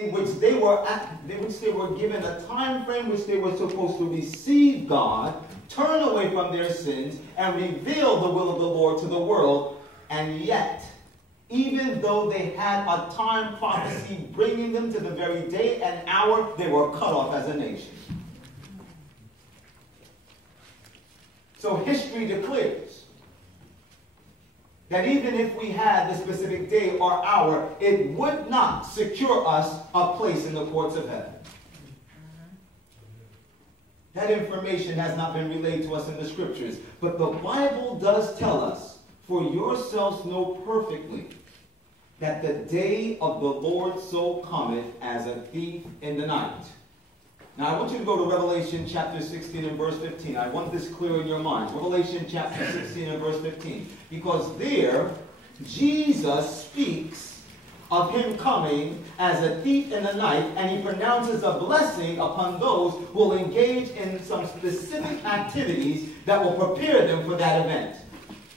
in which they were given a time frame which they were supposed to receive God, turn away from their sins, and reveal the will of the Lord to the world. And yet, even though they had a time prophecy bringing them to the very day and hour, they were cut off as a nation. So history declares that even if we had the specific day or hour, it would not secure us a place in the courts of heaven. That information has not been relayed to us in the scriptures. But the Bible does tell us, for yourselves know perfectly that the day of the Lord so cometh as a thief in the night. Now I want you to go to Revelation chapter 16 and verse 15. I want this clear in your minds. Revelation chapter 16 and verse 15. Because there, Jesus speaks of him coming as a thief in the night, and he pronounces a blessing upon those who will engage in some specific activities that will prepare them for that event.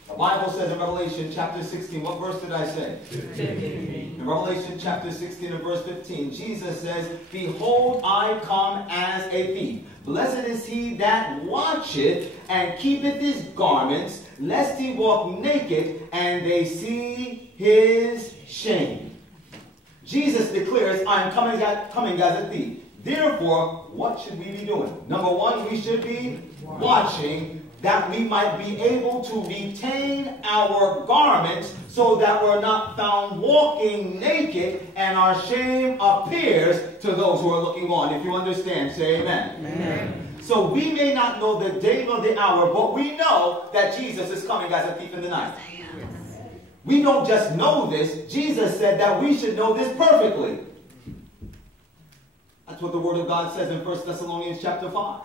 The Bible says in Revelation chapter 16, what verse did I say? 15. In Revelation chapter 16 and verse 15, Jesus says, Behold, I come as a thief. Blessed is he that watcheth and keepeth his garments, lest he walk naked, and they see his shame. Jesus declares, I am coming as a thief. Therefore, what should we be doing? Number one, we should be watching, that we might be able to retain our garments so that we're not found walking naked and our shame appears to those who are looking on. If you understand, say amen. Amen. So we may not know the day nor the hour, but we know that Jesus is coming as a thief in the night. We don't just know this. Jesus said that we should know this perfectly. That's what the Word of God says in 1 Thessalonians chapter 5.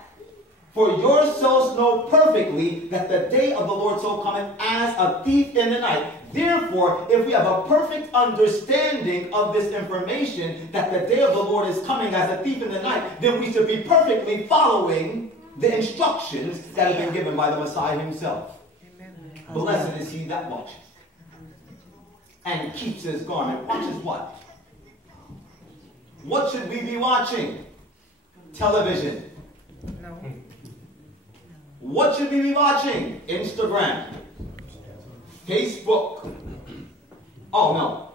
For yourselves know perfectly that the day of the Lord so cometh as a thief in the night. Therefore, if we have a perfect understanding of this information, that the day of the Lord is coming as a thief in the night, then we should be perfectly following the instructions that have been given by the Messiah himself. Amen. Blessed is he that watches and keeps his garment. Watches what? What should we be watching? Television. No. What should we be watching? Instagram. Facebook. Oh, no.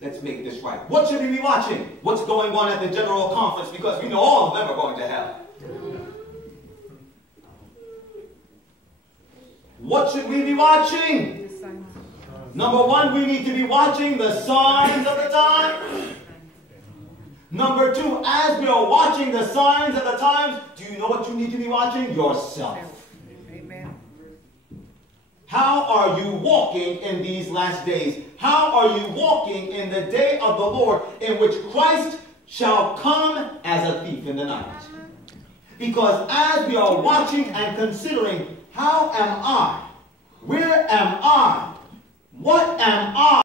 Let's make this right. What should we be watching? What's going on at the general conference? Because we know all of them are going to hell. What should we be watching? Number one, we need to be watching the signs of the times. Number two, as we are watching the signs of the times, do you know what you need to be watching? Yourself. Amen. How are you walking in these last days? How are you walking in the day of the Lord, in which Christ shall come as a thief in the night? Because as we are watching and considering, how am I? Where am I? What am I?